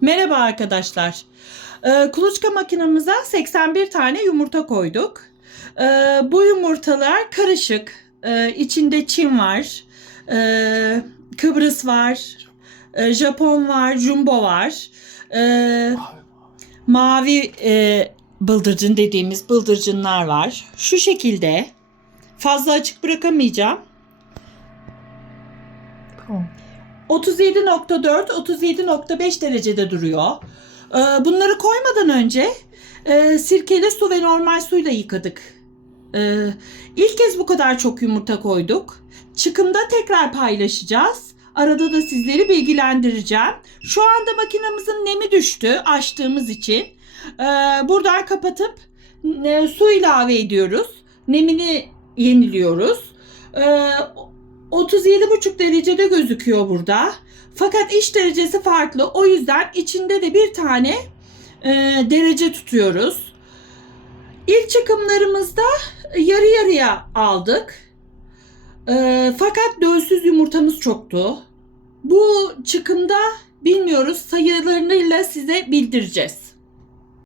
Merhaba arkadaşlar. Ee, kuluçka makinamıza 81 tane yumurta koyduk. Ee, bu yumurtalar karışık. Ee, içinde Çin var, ee, Kıbrıs var, ee, Japon var, Jumbo var. Ee, mavi e, bıldırcın dediğimiz bıldırcınlar var. Şu şekilde. Fazla açık bırakamayacağım. Tamam. 37.4 37.5 derecede duruyor. Ee, Bunları koymadan önce e, sirkeli su ve normal suyla yıkadık. Ee, İlk kez bu kadar çok yumurta koyduk. Çıkımda tekrar paylaşacağız. Arada da sizleri bilgilendireceğim. Şu anda makinamızın nemi düştü açtığımız için. Ee, Buradan kapatıp e, su ilave ediyoruz. Nemini yeniliyoruz. Ee, 37,5 derecede gözüküyor burada. Fakat iç derecesi farklı. O yüzden içinde de bir tane e, derece tutuyoruz. İlk çıkımlarımızda yarı yarıya aldık. E, fakat dölsüz yumurtamız çoktu. Bu çıkımda bilmiyoruz sayılarıyla size bildireceğiz.